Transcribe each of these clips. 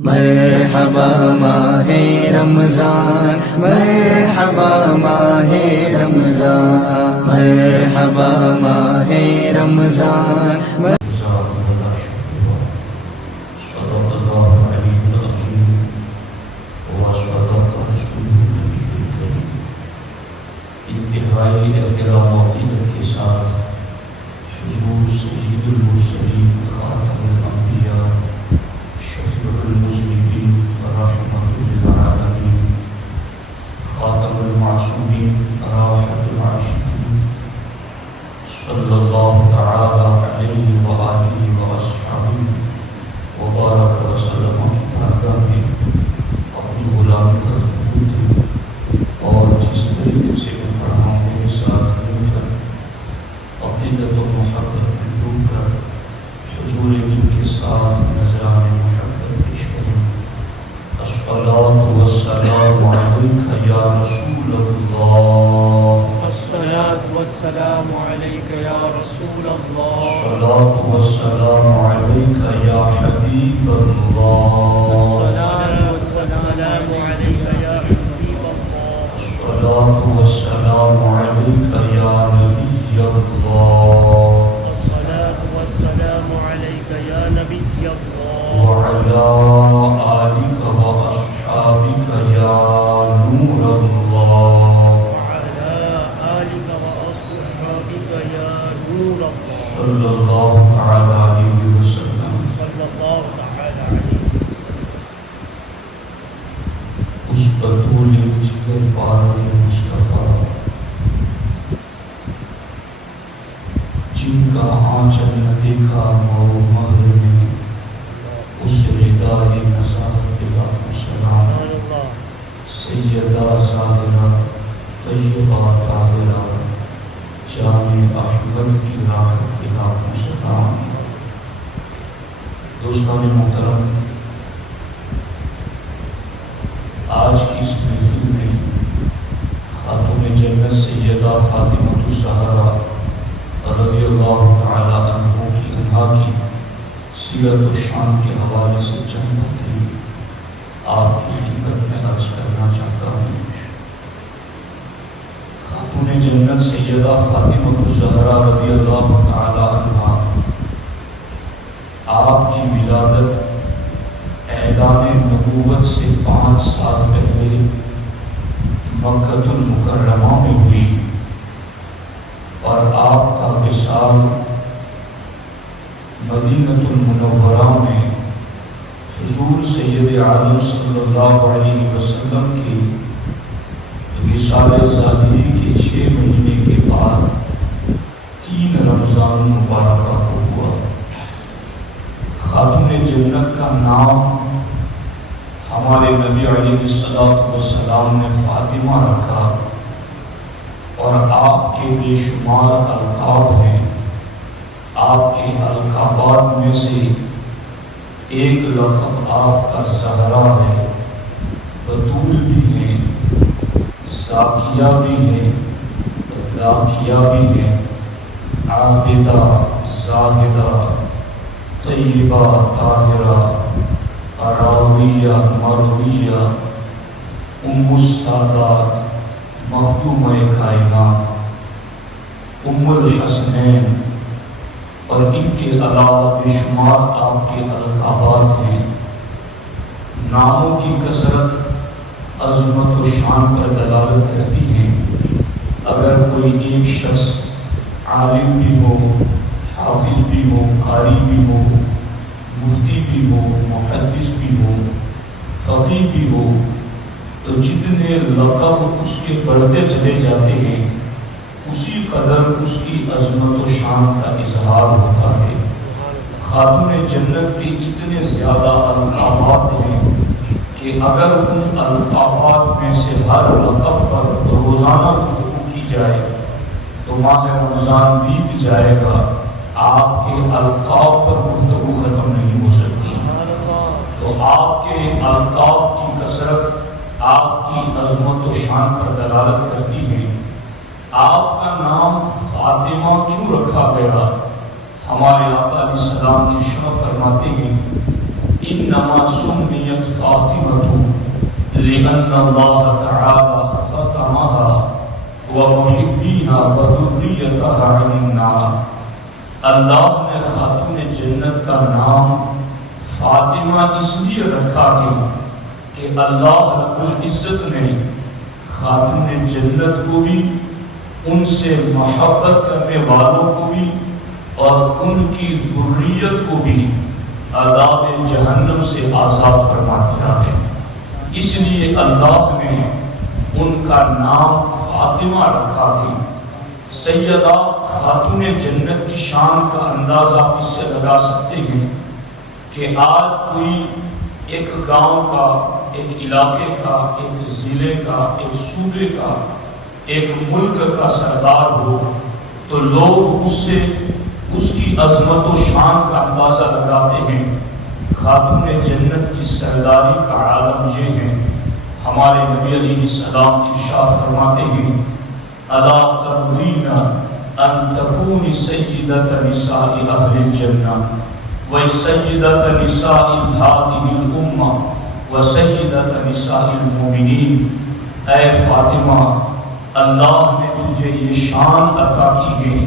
مرحبا ماہ رمضان، مرحبا ماہ رمضان، مرحبا ماہ رمضان۔ انتہائی احترام و عقیدت کے ساتھ حضور سید المرسلین خاتم الانبیاء شفیع المذنبین رحمۃ للعالمین خاتم المعصومین راحت العاشقین صلی اللہ تعالی علیہ وآلہ واصحابہ وبارک وسلم کی بارگاہ میں اپنی غلامی کا ثبوت ہے، اور جس طریقے سے میرے ساتھ مل کر عقیدت و محبت میں ڈوب کر حضور ان کے ساتھ نذران محبت پیش کریں۔ الصلاۃ والسلام علیک یا رسول اللہ، الصلاۃ والسلام علیک یا رسول اللہ، الصلاۃ والسلام علیک یا حبیب اللہ، الصلاۃ والسلام علیک یا حبیب اللہ، الصلاۃ والسلام علیک یا نبی اللہ، الصلاۃ والسلام علیک یا نبی اللہ، وعلى آلك وأصحابك يا نور الله، وعلى آلك وأصحابك يا نور الله، صلى الله تعالى عليه وسلم۔ صلی اللہ تعالی علیہ اس بطول جگر پار مصطفیٰ جن کا آنچل نہ دیکھا مو مہر میں، اس ردائے نزاکت کا سلام، سیدہ ظاہرہ طیبہ طاہرہ جامع احمد کی راحت کے لاکھوں سلام۔ دوستان محترم، آج کی اس محفل میں خاتون جنت سیدہ فاطمہ الزہرا رضی اللہ تعالی عنہا کی سیرت و شان کے حوالے سے چند باتیں آپ کی خدمت میں عرض کرنا چاہتا ہوں۔ خاتون جنت سیدہ فاطمہ الزہرا رضی اللہ تعالی عنہا، آپ کی ولادت اعلان نبوت سے 5 سال پہلے مکہ المکرمہ میں ہوئی، اور آپ کا وصال مدینہ المنورہ میں حضور سید عالم صلی اللہ علیہ وسلم کے وصال ظاہری کے 6 مہینے کے بعد 3 رمضان مبارکہ کو ہوا۔ خاتون جنت کا نام ہمارے نبی علیہ السلام نے فاطمہ رکھا، اور آپ کے بے شمار القاب ہیں۔ آپ کے القابات میں سے ایک لقب آپ کا زہرا ہے، بطول بھی ہیں، زاکیہ بھی ہیں، ذاکیہ بھی ہیں، عابدہ، زاہدہ، طیبہ، طاہرہ، راویہ، مرویہ، ام السادات، مخدومہ کائنات، ام الحسنین، اور ان کے علاوہ بے شمار آپ کے القابات ہیں۔ ناموں کی کثرت عظمت و شان پر دلالت کرتی ہیں۔ اگر کوئی ایک شخص عالم بھی ہو، حافظ بھی ہو، قاری بھی ہو، مفتی بھی ہو، محدث بھی ہو، فقیہ بھی ہو، تو جتنے لقب اس کے بڑھتے چلے جاتے ہیں، اسی قدر اس کی عظمت و شان کا اظہار ہوتا ہے۔ خاتون جنت کے اتنے زیادہ القابات ہیں کہ اگر ان القابات میں سے ہر لقب پر روزانہ گفتگو کی جائے تو ماہ رمضان بیت جائے گا، آپ کے القاب پر گفتگو ختم نہیں ہو سکتی۔ تو آپ کے القاب کی کثرت آپ کی عظمت و شان پر دلالت کرتی ہے۔ آپ کا نام فاطمہ کیوں رکھا گیا؟ ہمارے آقا علیہ السلام ارشاد فرماتے ہیں انما سمیت فاطمۃ لأن اللہ تعالی فطمها ومحبیها وذریتها عن النار۔ اللہ نے خاتون جنت کا نام فاطمہ اس لیے رکھا کہ اللہ رب العزت نے خاتون جنت کو بھی، ان سے محبت کرنے والوں کو بھی اور ان کی ذریت کو بھی عذاب جہنم سے آزاد فرما دیا ہے۔ اس لیے اللہ نے ان کا نام فاطمہ رکھا ہے۔ سیدہ خاتون جنت کی شان کا اندازہ اس سے لگا سکتے ہیں کہ آج کوئی ایک گاؤں کا، ایک علاقے کا، ایک ضلع کا، ایک صوبے کا، ایک ملک کا سردار ہو تو لوگ اس کی عظمت و شان کا اندازہ لگاتے ہیں۔ خاتون جنت کی سرداری کا عالم یہ ہے، ہمارے نبی علیہ السلام ارشاد فرماتے ہیں الا ترضین ان تکونی سیدۃ نساء اہل الجنہ وسیدۃ نساء هذه الامہ وسیدۃ نساء المؤمنین۔ اے فاطمہ، اللہ نے تجھے یہ شان عطا کی ہے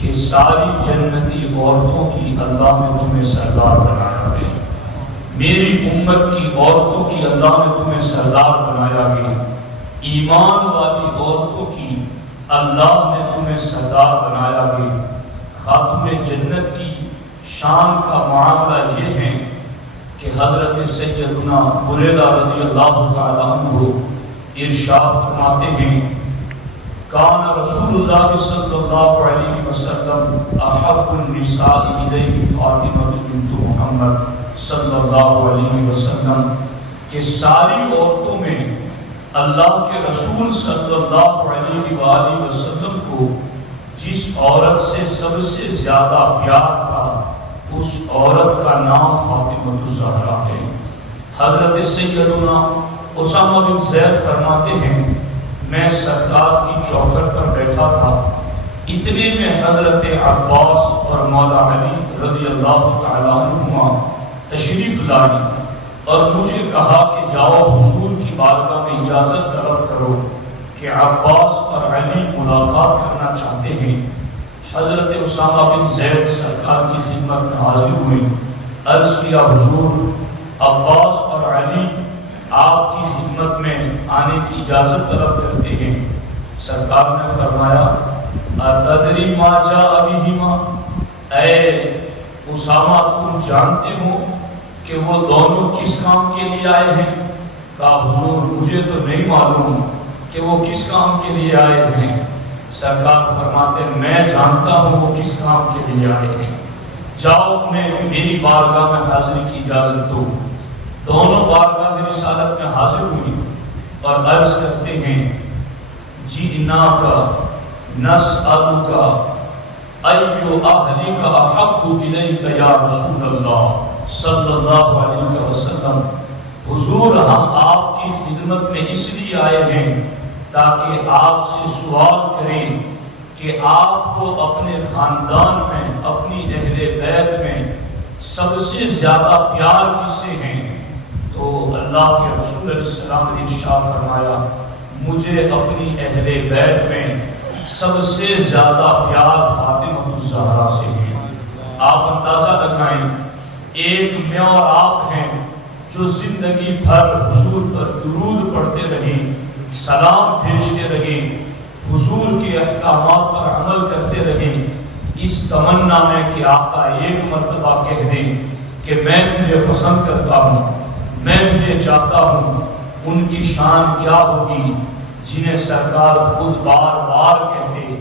کہ ساری جنتی عورتوں کی اللہ نے تمہیں سردار بنایا ہے، میری امت کی عورتوں کی اللہ نے تمہیں سردار بنایا ہے، ایمان والی عورتوں کی اللہ نے تمہیں سردار بنایا ہے۔ خاتون جنت کی شان کا معاملہ یہ ہے کہ حضرت سیدنا بریدہ رضی اللہ تعالی عنہ ارشاد فرماتے ہیں کان رسول اللہ صلی اللہ علیہ وسلم احب النساء الیہ فاطمہ بنت محمد صلی اللہ علیہ وسلم، کہ ساری عورتوں میں اللہ کے رسول صلی اللہ علیہ وآلہ وسلم کو جس عورت سے سب سے زیادہ پیار تھا اس عورت کا نام فاطمہ الزہرا ہے۔ حضرت سیدنا اسامہ بن زید فرماتے ہیں میں سرکار کی چوکھٹ پر بیٹھا تھا، اتنے میں حضرت عباس اور مولا علی رضی اللہ تعالیٰ عنہما تشریف لائی اور مجھے کہا کہ جاؤ حضور کی بارگاہ میں اجازت طلب کرو کہ عباس اور علی ملاقات کرنا چاہتے ہیں۔ حضرت اسامہ بن زید سرکار کی خدمت میں حاضر ہوئے، عرض کیا حضور عباس اور علی آپ کی خدمت میں آنے کی اجازت طلب کرتے ہیں۔ سرکار نے فرمایا اتدری ما جاء بہما، اے اسامہ تم جانتے ہو کہ وہ دونوں کس کام کے لیے آئے ہیں؟ کہا حضور مجھے تو نہیں معلوم کہ وہ کس کام کے لیے آئے ہیں۔ سرکار فرماتے ہیں میں جانتا ہوں وہ کس کام کے لیے آئے ہیں، جاؤ انہیں میری بارگاہ میں حاضری کی اجازت دو۔ دونوں بارگاہ رسالت میں حاضر ہوئی اور عرض کرتے ہیں جئناک نسألک ایو اہلک احب الیک یا رسول اللہ صلی اللہ علیہ وسلم، حضور ہم آپ کی خدمت میں اس لیے آئے ہیں تاکہ آپ سے سوال کریں کہ آپ کو اپنے خاندان میں، اپنی اہل بیت میں سب سے زیادہ پیار کس سے ہیں؟ تو اللہ کے رسول علیہ السلام نے ارشاد فرمایا مجھے اپنی اہل بیت میں سب سے زیادہ پیار فاطمہ الزہرا سے ہے۔ آپ اندازہ لگائیں ایک میں اور آپ ہیں جو زندگی بھر حضور پر درود پڑھتے رہے، سلام بھیجتے رہے، حضور کے احکامات پر عمل کرتے رہے، اس تمنا میں کہ آقا ایک مرتبہ کہہ دیں کہ میں تجھے پسند کرتا ہوں، میں تجھے چاہتا ہوں، ان کی شان کیا ہوگی جنہیں سرکار خود بار بار کہتے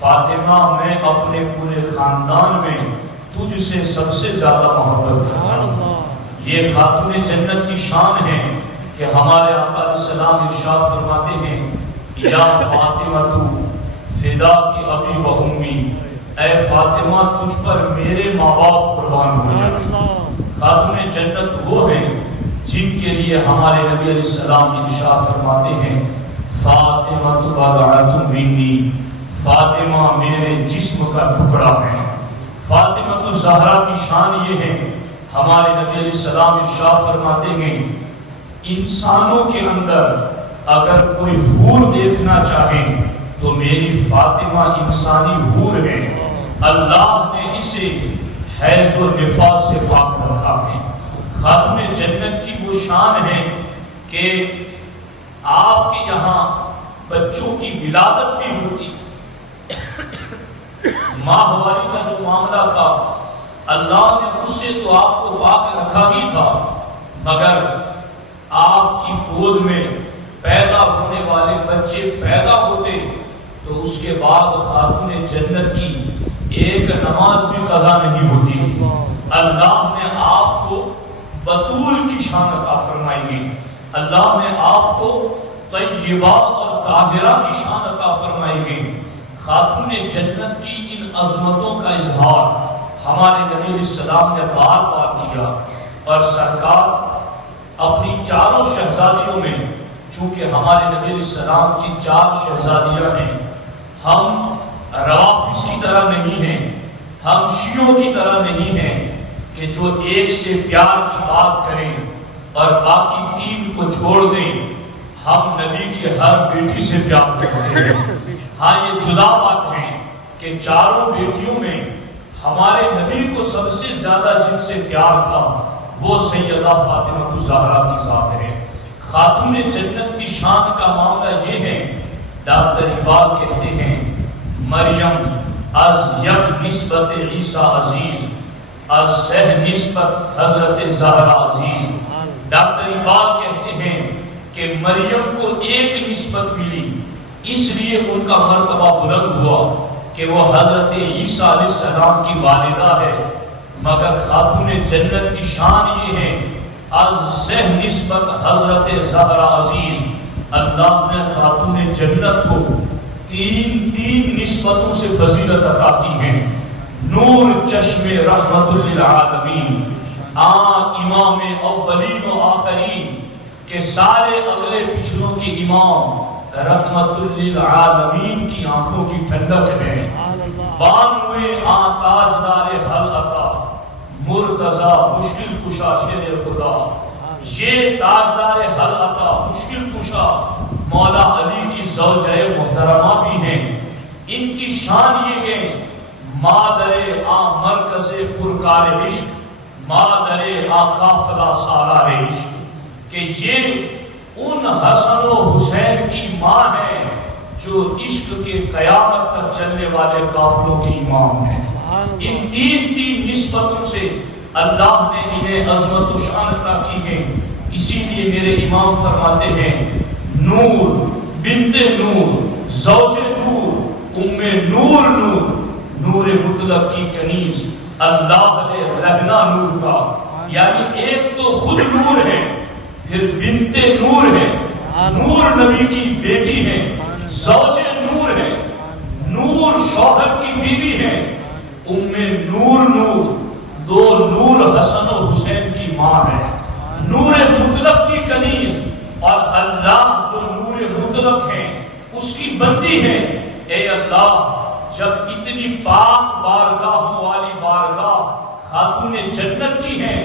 فاطمہ میں اپنے پورے خاندان میں تجھ سے سب سے زیادہ محبت کرتا ہوں۔ یہ خاتون جنت کی شان ہے کہ ہمارے آقا علیہ السلام ارشاد فرماتے ہیں یا فاطمہ تو فدا کی ابی و امی، اے فاطمہ تجھ پر میرے ماں باپ قربان ہو جائیں۔ خاتون جنت وہ ہیں جن کے لیے ہمارے نبی علیہ السلام ارشاد فرماتے ہیں فاطمہ بضعۃ منی، فاطمہ میرے جسم کا ٹکڑا ہے۔ فاطمہ الزہرا کی شان یہ ہے ہمارے نبی علیہ السلام ارشاد فرماتے ہیں انسانوں کے اندر اگر کوئی حور دیکھنا چاہے تو میری فاطمہ انسانی حور ہے، اللہ نے اسے حیض و نفاس سے پاک رکھا ہے۔ خاتون جنت کی وہ شان ہے کہ آپ کے یہاں بچوں کی ولادت بھی ہوتی، ماہواری کا جو معاملہ تھا اللہ نے اس سے تو آپ کو پاک رکھا ہی تھا، مگر آپ کی گود میں پیدا ہونے والے بچے پیدا ہوتے تو اس کے بعد خاتون جنت کی ایک نماز بھی قضا نہیں ہوتی تھی۔ اللہ نے آپ کو بطول کی شان عطا فرمائی ہے، اللہ نے آپ کو طیبہ اور طاہرہ کی شان عطا فرمائی ہے۔ خاتون جنت کی ان عظمتوں کا اظہار ہمارے نبی علیہ السلام نے بار بار کیا، اور سرکار اپنی چاروں شہزادیوں میں، چونکہ ہمارے نبی علیہ السلام کی 4 شہزادیاں ہیں، ہم روافض کی طرح نہیں ہیں، ہم شیعوں کی طرح نہیں ہیں کہ جو ایک سے پیار کی بات کریں اور باقی 3 کو چھوڑ دیں۔ ہم نبی کی ہر بیٹی سے پیار کرتے ہیں۔ ہاں یہ جدا بات ہے کہ چاروں بیٹیوں میں ہمارے نبی کو سب سے زیادہ جن سے پیار تھا وہ سیدہ فاطمہ الزہرا کی ذات ہے۔ خاتون جنت کی شان کا معاملہ یہ ہے، ڈاکٹر اقبال کہتے ہیں مریم از یک نسبت عیسیٰ عزیز، از سہ نسبت حضرت زہرا عزیز۔ ڈاکٹر اقبال کہتے ہیں کہ مریم کو ایک نسبت ملی، اس لیے ان کا مرتبہ بلند ہوا کہ وہ حضرت عیسیٰ علیہ السلام کی والدہ ہے، مگر خاتون جنت کی شان یہ ہے از سہ نسبت حضرت زہرا عزیز۔ اللہ نے خاتون جنت کو 3 نسبتوں سے فضیلت عطا کی ہے۔ نور چشم رحمت للعالمین، امام اولین و آخرین، کہ سارے اگلے پچھلوں کی امام رحمت للعالمین کی آنکھوں کی ٹھنڈک ہے۔ بانوے تاجدار حل عطا، مرتضی مشکل کشا شیر خدا۔ یہ تاجدار حل عطا، مشکل کشا مولا علی کی زوجہ محترمہ بھی ہیں۔ ان کی شان یہ ہے مادر مرکز پرکار عشق، مادر قافلہ سالار عشق، کہ یہ ان حسن و حسین کی ماں ہے جو عشق کے قیامت تک چلنے والے قافلوں کے امام ہیں۔ ان 3 نسبتوں سے اللہ نے انہیں عظمت و شان عطا کی ہے۔ اسی لیے میرے امام فرماتے ہیں نور بنت نور، زوج نور، ام نور، نور نور مطلق کی کنیز، اللہ نے رہنا نور کا، یعنی ایک تو خود نور ہے، پھر بنت نور ہے، نور نبی کی بیٹی ہے، زوج نور ہے، نور شوہر کی بیوی ہے، ام نور، نور 2 نور حسن و حسین کی ماں ہے، نور مطلق کی کنیز، اور اللہ جو نور مطلق ہے اس کی بندی ہے۔ اے اللہ، جب اتنی پاک بارگاہوں والی بارگاہ خاتون جنت کی ہے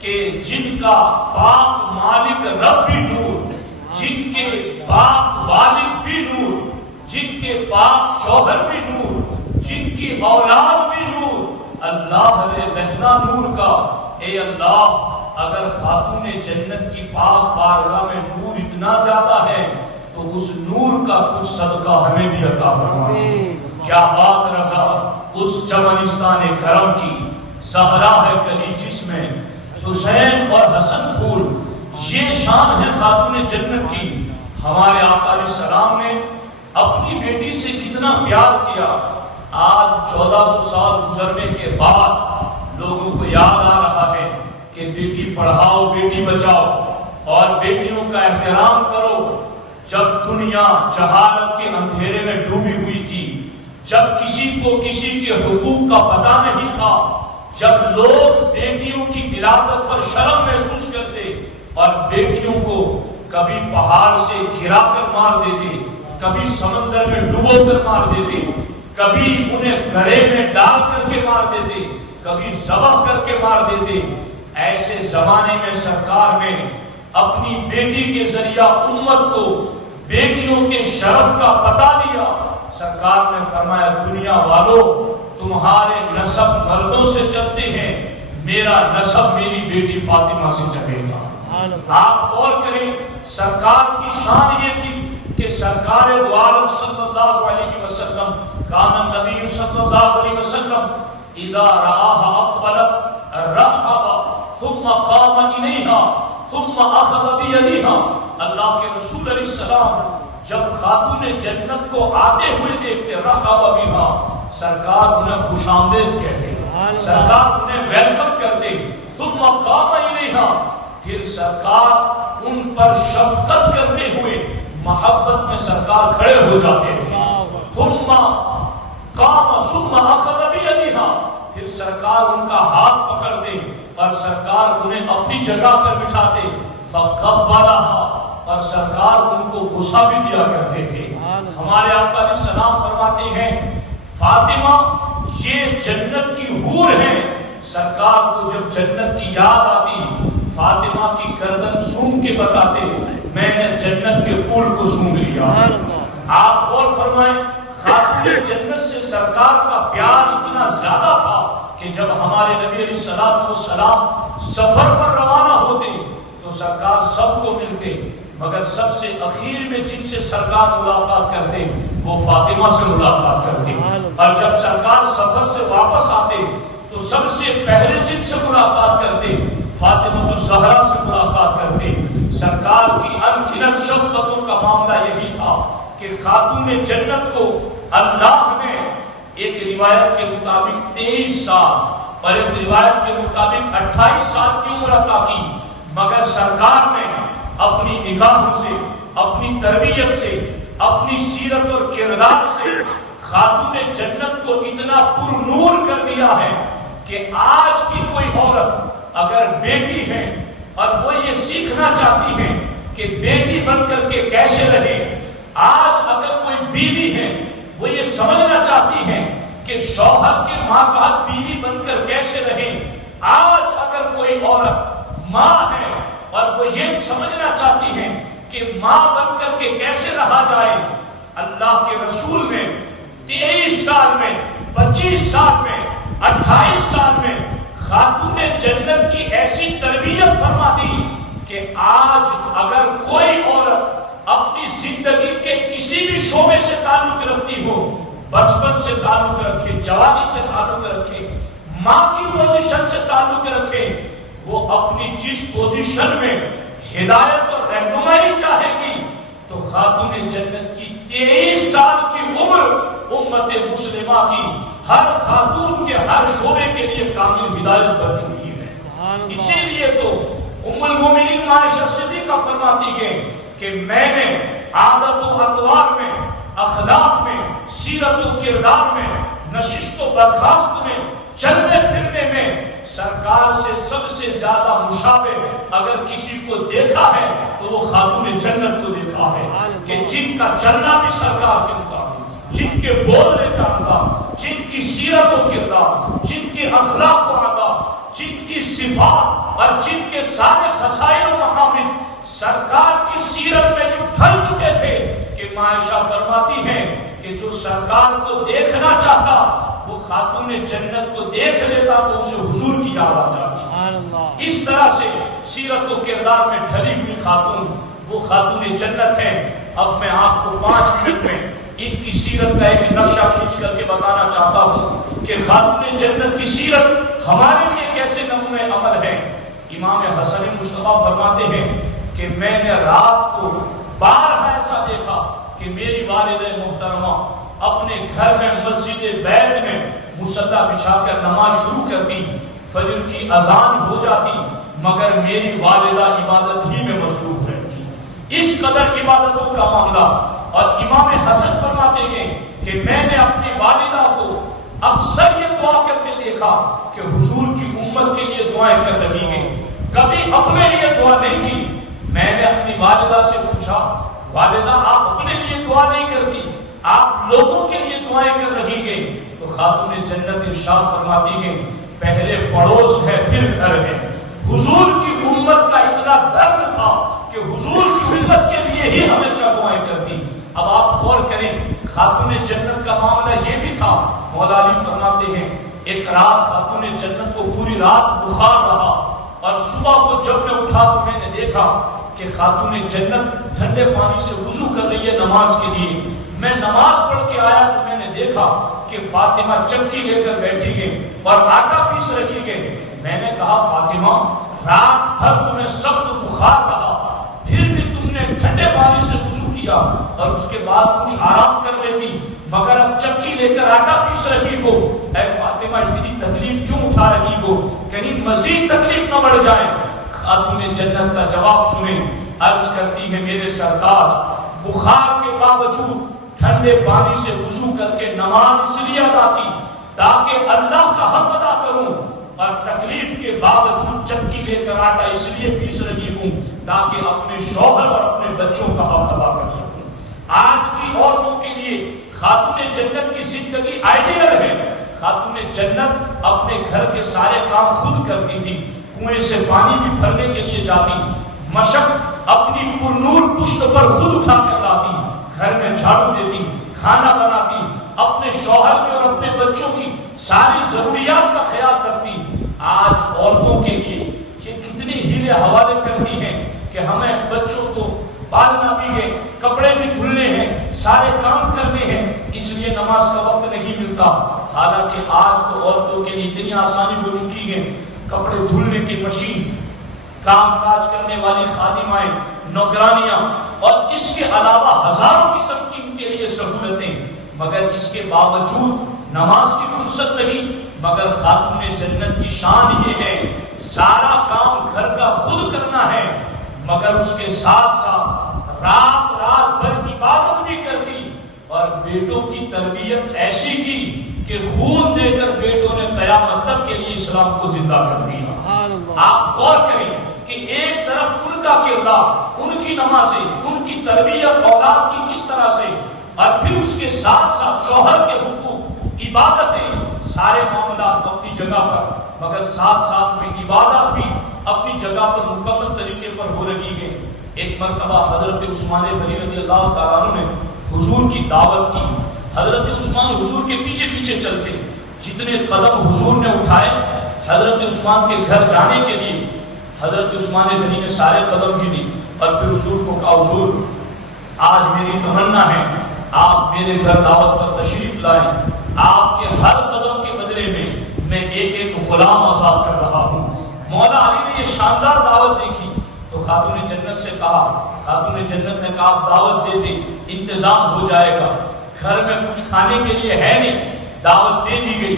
کہ جن کا پاک مالک رب بھی نور، جن کے پاک والد بھی نور، جن کے پاک شوہر بھی نور، جن کی اولاد بھی نور، اللہ نے رہنا نور کا۔ اے اللہ، اگر خاتون جنت کی پاک بارگاہ میں نور اتنا زیادہ ہے تو اس نور کا کچھ صدقہ ہمیں بھی عطا فرما۔ کیا بات رضا اس چمنستان کرم کی، زہرا ہے کلی جس میں حسین اور حسن پھول، یہ شان ہے خاتون جنت کی۔ ہمارے آقا علیہ السلام نے اپنی بیٹی سے کتنا پیار کیا۔ آج 1400 سال گزرنے کے بعد لوگوں کو یاد آ رہا ہے کہ بیٹی پڑھاؤ، بیٹی بچاؤ اور بیٹیوں کا احترام کرو۔ جب دنیا جہالت کے اندھیرے میں ڈوبی ہوئی تھی، جب کسی کو کسی کے حقوق کا پتہ نہیں تھا، جب لوگ بیٹیوں کی ولادت پر شرم محسوس کرتے اور بیٹیوں کو کبھی پہاڑ سے گرا کر مار دیتے، کبھی سمندر میں ڈبو کر مار دیتے، کبھی انہیں گڑھے میں ڈال کر کے مار دیتے، کبھی ذبح کر کے مار دیتے، ایسے زمانے میں سرکار نے اپنی بیٹی کے ذریعہ امت کو بیٹیوں کے شرف کا پتہ دیا. سرکار نے فرمایا دنیا والوں تمہارے نسب مردوں سے چلتے ہیں، میرا نسب میری بیٹی فاطمہ سے چلے گا. آپ غور کریں سرکار کی شان یہ تھی کہ سرکار دو عالم صلی اللہ علیہ وسلم کان النبی صلی اللہ علیہ وسلم اذا رآها اقبلت رحب ثم قام الیها ثم اخذ بیدها. اللہ کے رسول علیہ السلام جب خاتون جنت کو آتے ہوئے دیکھتے رحب بہا، سرکار انہیں خوش آمدید کہتے، سرکار انہیں ویلکم کرتے. ثم قام الیہا، پھر سرکار ان پر شفقت کرتے ہوئے محبت میں سرکار کھڑے ہو جاتے تھے. ثم قام ثم اخذ بیدہا، پھر سرکار ان کا ہاتھ پکڑتے اور سرکار انہیں اپنی جگہ پر بٹھاتے. فقبلہا، اور سرکار ان کو غصہ بھی دیا کرتے تھے. ہمارے آقا علیہ السلام فرماتے ہیں فاطمہ یہ جنت کی حور ہے. سرکار کو جب جنت کی یاد آتی فاطمہ کی گردن سون کے بتاتے میں نے جنت کے پھول کو سون لیا. آپ غور فرمائیں خاتون جنت سے سرکار کا پیار اتنا زیادہ تھا کہ جب ہمارے نبی علیہ الصلوۃ والسلام سفر پر روانہ ہوتے تو سرکار سب کو ملتے، مگر سب سے اخیر میں جن سے سرکار ملاقات کرتے وہ فاطمہ سے ملاقات کرتے. اور جب سرکار سفر سے واپس آتے تو سب سے پہلے جن سے ملاقات کرتے فاطمہ الزہرا سے ملاقات کرتے. سرکار کی انگنت شفقتوں کا معاملہ یہی تھا کہ خاتون جنت کو اللہ نے ایک روایت کے مطابق 23 سال اور ایک روایت کے مطابق 28 سال کی عمر عطا کی، مگر سرکار نے اپنی نگاہوں سے، اپنی تربیت سے، اپنی سیرت اور کردار سے خاتون جنت کو اتنا پر نور کر دیا ہے کہ آج بھی کوئی عورت اگر بیٹی ہے اور وہ یہ سیکھنا چاہتی ہے کہ بیٹی بن کر کے کیسے رہے، آج اگر کوئی بیوی ہے وہ یہ سمجھنا چاہتی ہے کہ شوہر کے ماں بعد بیوی بن کر کیسے رہے، آج اگر کوئی عورت ماں ہے اور وہ یہ سمجھنا چاہتی ہے کہ ماں بن کر کے کیسے رہا جائے، اللہ کے رسول نے 23 سال میں، 25 سال میں، 28 سال میں خاتون جنت کی ایسی تربیت فرما دی کہ آج اگر کوئی عورت اپنی زندگی کے کسی بھی شعبے سے تعلق رکھتی ہو، بچپن سے تعلق رکھے، جوانی سے تعلق رکھے، ماں کی پوزیشن سے تعلق رکھے، وہ اپنی جس پوزیشن میں ہدایت اور رہنمائی چاہے گی تو خاتون جنت کی 23 سال کی عمر امت مسلمہ کی ہر خاتون کے ہر شعبے کے لیے کامل ہدایت بن چکی ہے. اسی لیے تو ام المومنین عائشہ صدیقہ فرماتی ہے کہ میں نے عادت و اطوار میں، اخلاق میں، سیرت و کردار میں، نشست و برخاست میں، چلنے پھرنے میں سرکار سے سب سے زیادہ مشابہ اگر کسی کو دیکھا ہے تو وہ خاتون جنت کو دیکھا ہے کہ جن کا چلنا بھی سرکار کے مطابق، جن کے بولنے کا انداز، جن کی سیرت و کردار، جن کے اخلاق و آداب، جن کی صفات اور جن کے سارے خصائل و محامد سرکار کی سیرت میں جو ڈھل چکے تھے کہ عائشہ فرماتی ہیں کہ جو سرکار کو دیکھنا چاہتا وہ خاتون جنت کو دیکھ لیتا تو اسے حضور کی یاد آ جاتی. اس طرح سے سیرت و کردار میں ڈھلی ہوئی خاتون وہ خاتون جنت ہے. اب میں آپ کو 5 منٹ میں ان کی سیرت کا ایک نقشہ کھینچ کر کے بتانا چاہتا ہوں کہ خاتون جنت کی سیرت ہمارے لیے کیسے نمونہ عمل ہے. امام حسن مصطفیٰ فرماتے ہیں کہ میں نے رات کو بارہا ایسا دیکھا کہ میری والدہ محترمہ اپنے گھر میں مسجد بیت میں مصلی بچھا کر نماز شروع کرتی، فجر کی اذان ہو جاتی مگر میری والدہ عبادت ہی میں مصروف رہتی. اس قدر عبادتوں کا معاملہ. اور امام حسن فرماتے ہیں کہ میں نے اپنی والدہ کو اکثر یہ دعا کرتے دیکھا کہ حضور کی امت کے لیے دعائیں کر رہی ہیں، کبھی اپنے لیے دعا نہیں کی. میں نے اپنی والدہ سے پوچھا والدہ آپ اپنے لیے دعا نہیں کرتی، آپ لوگوں کے لیے دعائیں کر رہی ہیں. تو خاتون جنت ارشاد فرماتی ہیں پہلے پڑوس ہے پھر گھر ہے، حضور کی امت کا اتنا درد تھا کہ حضور کی امت کے لیے ہی ہمیشہ دعائیں کرتی. اب آپ غور کریں خاتون جنت کا معاملہ یہ بھی تھا. مولا علی فرماتے ہیں ایک رات خاتون جنت کو پوری رات بخار رہا اور صبح کو جب میں اٹھا تو میں نے دیکھا کہ خاتون جنت ٹھنڈے پانی سے وضو کر رہی ہے نماز کے لیے. میں نماز پڑھ کے آیا تو میں نے دیکھا کہ فاطمہ چکی لے کر بیٹھی گئی اور آٹا پیس رکھی گئی. میں نے کہا فاطمہ رات بھر تمہیں سخت بخار رہا پھر بھی تم نے ٹھنڈے پانی سے وضو کیا اور اس کے بعد کچھ آرام کر لیتی مگر اب چکی لے کر آٹا پیس رہی ہو. اے فاطمہ اتنی تکلیف کیوں اٹھا رہی ہو؟ کہیں مزید تکلیف نہ بڑھ جائے. خاتون جنت کا جواب سنیں. عرض کرتی ہے میرے سرتاج بخار کے باوجود ٹھنڈے پانی سے وضو کر کے نماز اس لیے ادا کی تاکہ اللہ کا حق ادا کروں اور تکلیف کے باوجود چکی لے کر آٹا اس لیے پیس رہی ہوں تاکہ اپنے شوہر اور اپنے بچوں کا حق ادا کر سکوں. آج کی عورتوں کے لیے خاتون جنت کی زندگی آئیڈیل ہے. خاتون جنت اپنے گھر کے سارے کام خود کرتی تھی. کنویں سے پانی بھی بھرنے کے لیے جاتی. مشق اپنی پرنور پشت پر خود اٹھا کر لاتی. گھر میں جھاڑو دیتی, کھانا بناتی, اپنے شوہر کے اور اپنے بچوں کی ساری ضروریات کا خیال رکھتی. آج عورتوں کے لیے یہ کتنے ہیلے حوالے کرتی ہیں کہ ہمیں بچوں کو پالنا بھی ہے, کپڑے بھی دھلنے ہیں, سارے کام کرنے ہیں, اس لیے نماز کا وقت نہیں ملتا. حالانکہ آج تو عورتوں کے لیے اتنی آسانی ہو چکی ہے. کپڑے دھلنے کی مشین, کام کاج کرنے والی خادمائیں, نوکرانیاں اور اس کے علاوہ ہزاروں قسم کی ان کے لیے سہولتیں, مگر اس کے باوجود نماز کی فرصت نہیں. مگر خاتون جنت کی شان یہ ہے سارا کام گھر کا خود کرنا ہے مگر اس کے ساتھ ساتھ رات بھر عبادت بھی کرتی اور بیٹوں کی تربیت ایسی کی کہ خون دے کر بیٹوں نے قیامت تک کے لیے اسلام کو زندہ کر دیا. آپ غور کریں کہ ایک طرف ان کا کردار, ان کی نمازیں, ان کی تربیت اولاد کی کس طرح سے, اور پھر اس کے ساتھ ساتھ شوہر کے حقوق, عبادتیں, سارے معاملات اپنی جگہ پر مگر ساتھ ساتھ میں عبادت بھی اپنی جگہ پر مکمل طریقے پر ہو رہی ہے. ایک مرتبہ حضرت عثمان غنی رضی اللہ تعالیٰ عنہ نے حضور کی دعوت کی. حضرت عثمان حضور کے پیچھے پیچھے چلتے, جتنے قدم حضور نے اٹھائے حضرت عثمان کے گھر جانے کے لیے حضرت عثمان غنی نے سارے قدم بھی دی اور پھر حضور کو کہا حضور آج میری تمنا ہے آپ میرے گھر دعوت پر تشریف لائیں. آپ کے ہر قدم کے بدلے میں ایک ایک غلام آزاد کر رہا ہوں. مولا علی نے یہ شاندار دعوت دیکھی تو خاتون جنت سے کہا, خاتون جنت نے کہا آپ دعوت دے دیں انتظام ہو جائے گا. گھر میں کچھ کھانے کے لیے ہے نہیں, دعوت دے دی گئی.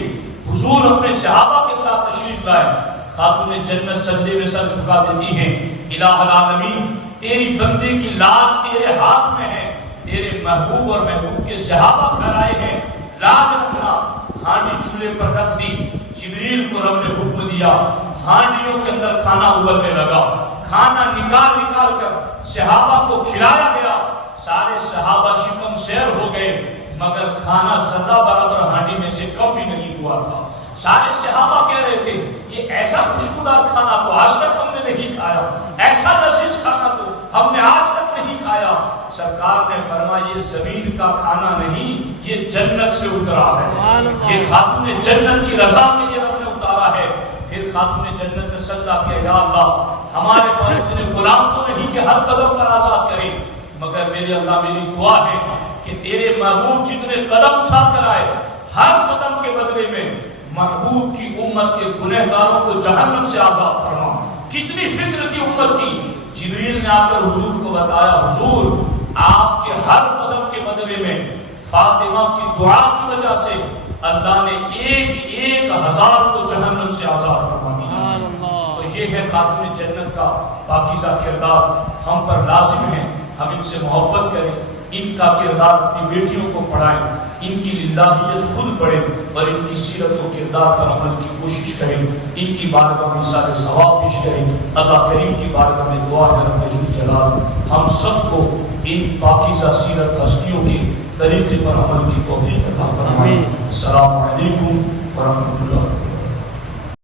حضور اپنے صحابہ کے ساتھ تشریف لائے. خاتون جنت سجدے میں سر جھکا دیتی ہیں, الہ العالمین تیری بندی کی لاج تیرے ہاتھ میں ہے, تیرے محبوب اور محبوب کے صحابہ گھر آئے ہیں, لاج رکھنا. ہانڈی چولہے پر رکھ دی. جبریل کو رب نے حکم دیا, ہانڈیوں کے اندر کھانا ابلنے لگا. کھانا نکال کر صحابہ کو کھلایا گیا. سارے صحابہ شکم سیر ہو گئے مگر کھانا ذرہ برابر ہانڈی میں سے کم بھی نہیں ہوا تھا. سارے صحابہ کہہ رہے تھے یہ ایسا خوشبودار کھانا تو آج تک ہم نے نہیں کھایا, ایسا لذیذ کھانا تو ہم نے آج تک نہیں کھایا. سرکار نے فرمایا یہ زمین کا کھانا نہیں, یہ جنت سے اترا ہے, یہ خاتون جنت کی رضا کے لیے رب نے اتارا ہے. پھر خاتون جنت نے سجدہ کیا, یا اللہ ہمارے پاس اتنے غلام تو نہیں کہ ہر قدم پر آزاد کریں, مگر میرے اللہ میری دعا ہے کہ تیرے محبوب جتنے قدم اٹھا کر آئے ہر قدم کے بدلے میں محبوب کی امت کے گنہگاروں کو جہنم سے آزاد فرما. کتنی فکر تھی امت کی. جبریل نے آ کر حضور کو بتایا حضور آپ کے ہر قدم کے بدلے میں فاطمہ کی دعا کی وجہ سے اللہ نے ایک ہزار کو جہنم سے آزاد فرما دیا. تو یہ ہے خاتون جنت کا پاکیزہ کردار. ہم پر لازم ہے ہم ان سے محبت کریں, ان کا کردار اپنی بیٹیوں کو پڑھائیں, ان کی للہیت خود پڑھیں اور ان کی سیرت و کردار پر عمل کی کوشش کریں. ان کی بارگاہ میں سارے ثواب پیش کریں. اللہ کریم کی بارگاہ میں دعا ہے رب ذوالجلال ہم سب کو ان پاکیزہ سیرت ہستیوں کے طریقے پر عمل کی توفیق عطا فرمائے. السلام علیکم ورحمۃ اللہ.